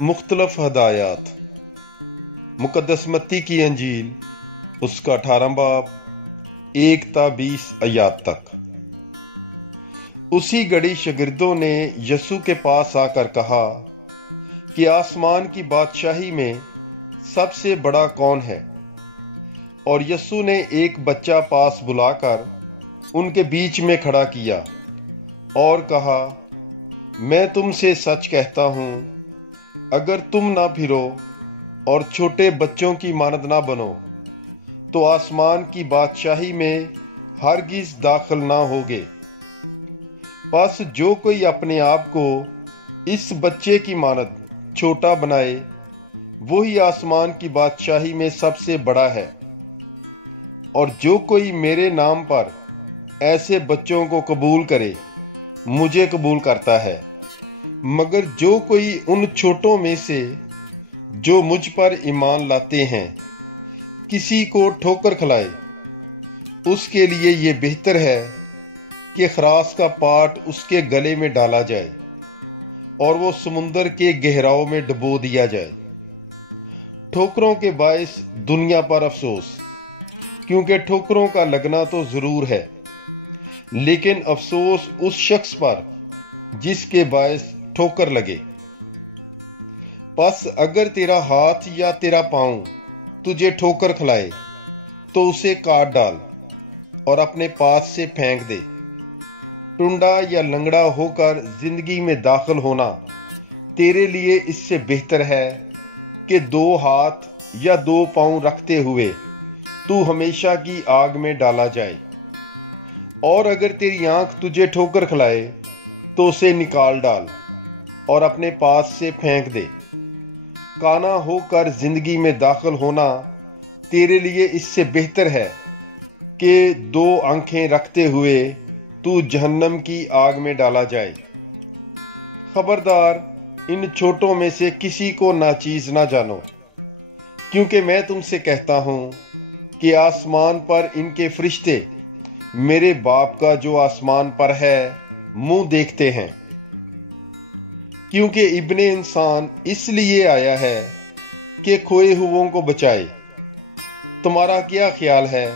मुख्तलफ हदायत। मुकद्दस मत्ती की अंजील उसका 18 बाब 1 ता 20 आयात तक। उसी घड़ी शागिर्दों ने यसू के पास आकर कहा कि आसमान की बादशाही में सबसे बड़ा कौन है। और यसू ने एक बच्चा पास बुलाकर उनके बीच में खड़ा किया और कहा, मैं तुमसे सच कहता हूं, अगर तुम ना फिरो और छोटे बच्चों की मानद ना बनो तो आसमान की बादशाही में हरगिज दाखिल ना होगे। बस जो कोई अपने आप को इस बच्चे की मानद छोटा बनाए वही आसमान की बादशाही में सबसे बड़ा है। और जो कोई मेरे नाम पर ऐसे बच्चों को कबूल करे मुझे कबूल करता है, मगर जो कोई उन छोटों में से जो मुझ पर ईमान लाते हैं किसी को ठोकर खिलाए, उसके लिए ये बेहतर है कि खरास का पाट उसके गले में डाला जाए और वो समुंदर के गहराव में डुबो दिया जाए। ठोकरों के बायस दुनिया पर अफसोस, क्योंकि ठोकरों का लगना तो जरूर है, लेकिन अफसोस उस शख्स पर जिसके बायस ठोकर लगे। बस अगर तेरा हाथ या तेरा पांव तुझे ठोकर खिलाए तो उसे काट डाल और अपने पास से फेंक दे। टुंडा या लंगड़ा होकर जिंदगी में दाखिल होना तेरे लिए इससे बेहतर है कि 2 हाथ या 2 पांव रखते हुए तू हमेशा की आग में डाला जाए। और अगर तेरी आंख तुझे ठोकर खिलाए तो उसे निकाल डाल और अपने पास से फेंक दे। काना होकर जिंदगी में दाखिल होना तेरे लिए इससे बेहतर है कि 2 आंखें रखते हुए तू जहन्नम की आग में डाला जाए। खबरदार, इन छोटों में से किसी को नाचीज ना जानो, क्योंकि मैं तुमसे कहता हूं कि आसमान पर इनके फरिश्ते मेरे बाप का जो आसमान पर है मुंह देखते हैं। क्योंकि इब्ने इंसान इसलिए आया है कि खोए हुओं को बचाए। तुम्हारा क्या ख्याल है,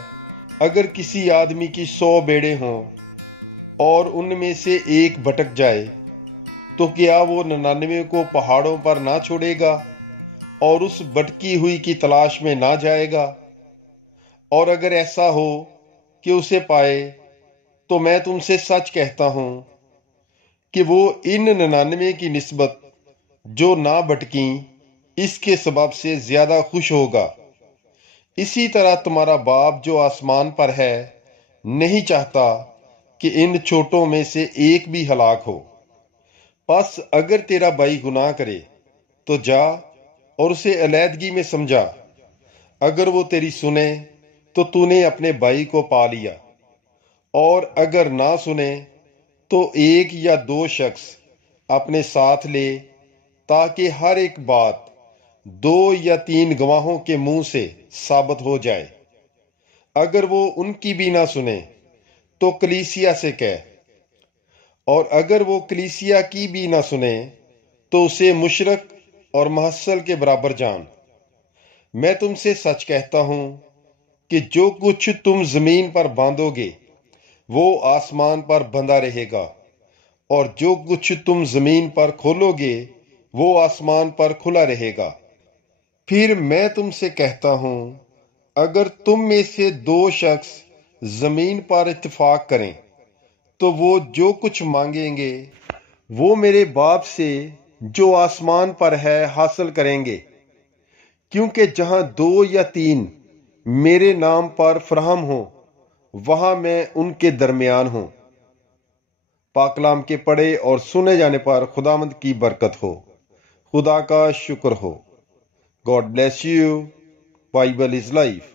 अगर किसी आदमी की 100 भेड़ें हों और उनमें से एक भटक जाए तो क्या वो 99 को पहाड़ों पर ना छोड़ेगा और उस भटकी हुई की तलाश में ना जाएगा? और अगर ऐसा हो कि उसे पाए तो मैं तुमसे सच कहता हूं कि वो इन 99 की निस्बत जो ना भटकी इसके सबब से ज्यादा खुश होगा। इसी तरह तुम्हारा बाप जो आसमान पर है नहीं चाहता कि इन छोटों में से एक भी हलाक हो। बस अगर तेरा भाई गुनाह करे तो जा और उसे अलहदगी में समझा। अगर वो तेरी सुने तो तूने अपने भाई को पा लिया, और अगर ना सुने तो 1 या 2 शख्स अपने साथ ले, ताकि हर एक बात 2 या 3 गवाहों के मुंह से साबित हो जाए। अगर वो उनकी भी ना सुने तो कलीसिया से कह, और अगर वो कलीसिया की भी ना सुने तो उसे मुशरक और महसल के बराबर जान। मैं तुमसे सच कहता हूं कि जो कुछ तुम जमीन पर बांधोगे वो आसमान पर बंधा रहेगा, और जो कुछ तुम जमीन पर खोलोगे वो आसमान पर खुला रहेगा। फिर मैं तुमसे कहता हूं, अगर तुम में से 2 शख्स जमीन पर इत्तेफाक करें तो वो जो कुछ मांगेंगे वो मेरे बाप से जो आसमान पर है हासिल करेंगे। क्योंकि जहां 2 या 3 मेरे नाम पर फराहम हो वहां मैं उनके दरमियान हूं। पाकलाम के पढ़े और सुने जाने पर खुदावंद की बरकत हो। खुदा का शुक्र हो। God bless you. Bible is life.